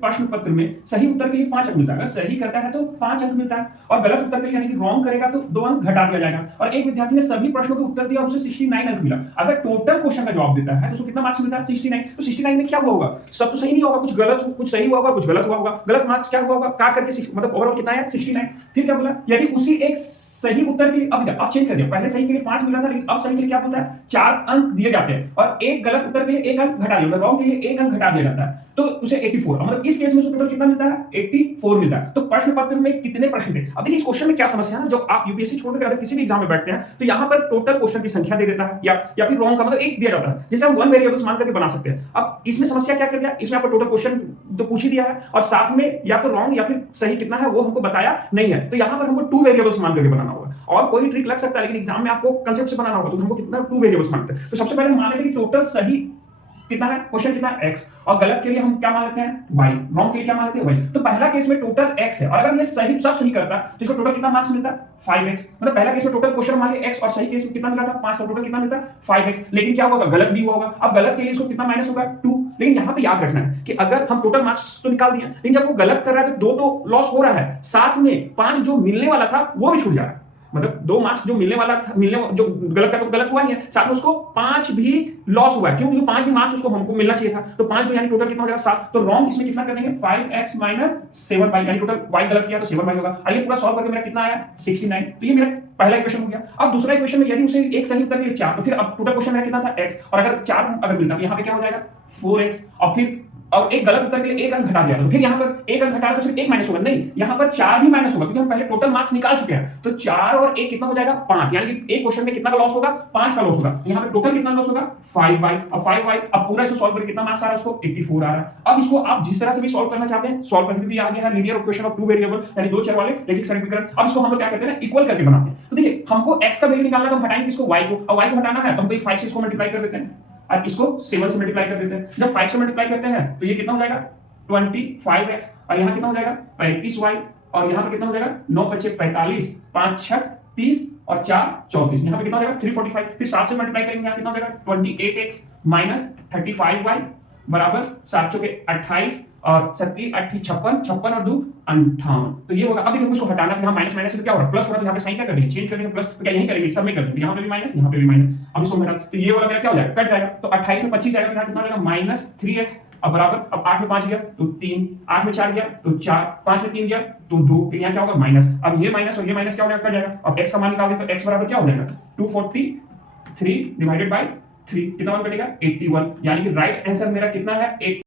प्रश्न पत्र में सही उत्तर के लिए 5 अंक मिलता है। अगर सही करता है तो 5 अंक मिलता है और गलत उत्तर के लिए यानी कि रॉन्ग करेगा तो 2 अंक घटा दिया जाएगा। और एक विद्यार्थी ने सभी प्रश्नों के उत्तर दिया और उसे 69 अंक मिला। अगर टोटल क्वेश्चन का जवाब देता है तो उसको कितना मार्क्स मिलता है? 69। तो 69 में क्या हुआ होगा? सब तो सही नहीं होगा, कुछ गलत, कुछ सही हुआ होगा, कुछ गलत हुआ होगा। गलत मार्क्स क्या हुआ होगा? काट करके मतलब ओवरऑल कितना है? 69। फिर क्या बोला? यदि उसी एक सही उत्तर के लिए अब चेंज कर दिया, पहले सही के लिए 5 मिल रहा था लेकिन अब सही के लिए क्या बोलता है? 4 अंक दिए जाते हैं और एक गलत उत्तर के लिए 1 अंक घटा दिया, रॉन्ग के लिए 1 अंक घटा दिया जाता है तो उसे 84, मतलब इस केस में उसको टोटल कितना मिलता है? 84 मिलता है। तो प्रश्न पत्र में कितने प्रश्न थे? अब देखिए इस क्वेश्चन में क्या समस्या है ना, जो आप यूपीएससी छोड़कर अगर किसी भी एग्जाम में बैठते हैं तो यहां पर टोटल क्वेश्चन की संख्या दे देता है या फिर रॉन्ग का मतलब एक दिया जाता है, जिसे हम वन वेरिएबल्स मान करके बना सकते हैं। अब इसमें समस्या क्या कर दिया, इसमें आपको टोटल क्वेश्चन तो पूछ ही दिया है और साथ में या तो रॉन्ग या फिर सही कितना है वो हमको बताया नहीं है, तो यहां पर हमको 2 वेरिएबल्स मान करके बनाना होगा। और कोई ट्रिक लग सकता है लेकिन एग्जाम में आपको कांसेप्ट से बनाना होगा, तो हमको कितना 2 वेरिएबल्स मानते हैं। तो सबसे पहले मान लेते हैं कि टोटल सही कितना है, क्वेश्चन कितना है? x, और गलत के लिए हम क्या मान लेते हैं? y, रॉन्ग के लिए क्या मान लेते हैं? y। तो पहला केस में टोटल x है और अगर ये सही सब सही करता तो इसको टोटल कितना मार्क्स मिलता? 5x। मतलब पहला केस में टोटल क्वेश्चन मान लिया x और सही केस में कितना मिला था? 5, का टोटल कितना मिलता? 5x। लेकिन क्या होगा? गलत भी होगा। अब गलत के लिए इसको कितना माइनस होगा? 2। लेकिन यहां पे याद रखना है कि अगर हम टोटल मार्क्स तो निकाल दिए लेकिन जब वो गलत कर रहा है तो 2 तो लॉस हो रहा है, साथ में 5 जो मिलने वाला था वो भी छूट जा रहा है। मतलब 2 मार्क्स जो मिलने वाला था, जो गलत का तो गलत हुआ ही है, साथ में उसको 5 भी लॉस हुआ है, क्योंकि 5 भी मार्क्स उसको हमको मिलना चाहिए था। तो 5 तो यानी टोटल कितना हो जाएगा? 7। तो रॉन्ग इसमें कितना कर देंगे? 5x माइनस 7y, यानी टोटल y गलत किया तो 7y होगा। और ये पूरा सॉल्व करके मेरा कितना आया? 69। तो ये मेरा पहला इक्वेशन हो गया। अब दूसरा इक्वेशन में यदि उसे एक सही उत्तर के लिए 4, तो फिर अब टोटल क्वेश्चन मेरा कितना था? x, और अगर 4 अगर मिलता तो यहां पे क्या हो जाएगा? 4x, और एक गलत उत्तर के लिए 1 अंक घटा दिया तो फिर यहां पर 1 अंक घटा तो सिर्फ 1 माइनस होगा, नहीं यहां पर 4 भी माइनस होगा क्योंकि हम पहले टोटल मार्क्स निकाल चुके हैं। तो 4 और 1 कितना हो जाएगा? 5, यानी कि एक क्वेश्चन में कितना का लॉस होगा? 5 का लॉस होगा। तो यहां पे टोटल कितना लॉस होगा? 5y। अब 5y, अब पूरा इसको सॉल्व करके कितना मार्क्स आ रहा है? उसको 84 आ रहा है। अब इसको आप जिस तरह से भी सॉल्व करना चाहते हैं सॉल्व कर दीजिए। आ गया है लीनियर इक्वेशन ऑफ 2 वेरिएबल, यानी 2 चर वाले रैखिक समीकरण। अब इसको हम लोग क्या करते हैं ना, इक्वल करके बनाते हैं। तो देखिए हमको x का वैल्यू निकालना, तो हम हटाएंगे इसको y को, और y को हटाना है तो हम 5 से इसको मल्टीप्लाई कर देते हैं और इसको 7 से मल्टीप्लाई कर देते हैं। जब 5 से मल्टीप्लाई करते हैं तो ये कितना हो जाएगा? 25x, और यहां कितना हो जाएगा? 35y, और यहां पे कितना हो जाएगा? 9 बचे 45, 5 6 30 और 4 34, यहां पे कितना हो जाएगा? 345। फिर 7 से मल्टीप्लाई करेंगे, यहां कितना हो जाएगा? 28x माइनस 35y बराबर 7 चौके 28 और 7 8 56, 56 और 2 58। तो ये होगा। अब देखिए इसको हटाना तो यहां माइनस माइनस तो क्या हो रहा है? प्लस हो रहा है, तो यहां पे साइन क्या कर देंगे? चेंज कर देंगे प्लस। तो क्या यही करेंगे, सब में कर देंगे, यहां पे भी माइनस, यहां पे भी माइनस। अब इसको हटा तो ये वाला मेरा क्या हो जाएगा? कट जाएगा। तो 28 में 25 जाएगा तो यहां कितना हो जाएगा? माइनस 3x, अब बराबर, अब 8 में 5 गया तो 3, 8 में 4 गया तो 4, 5 में 3 गया तो 2, तो यहां क्या होगा? माइनस। अब ये माइनस और ये माइनस क्या हो जाएगा? कट जाएगा। अब x का मान निकाल दे तो x बराबर क्या हो जाएगा? 243 डिवाइडेड बाय 3, कितना मान कटेगा? 81, यानी कि राइट आंसर मेरा कितना है?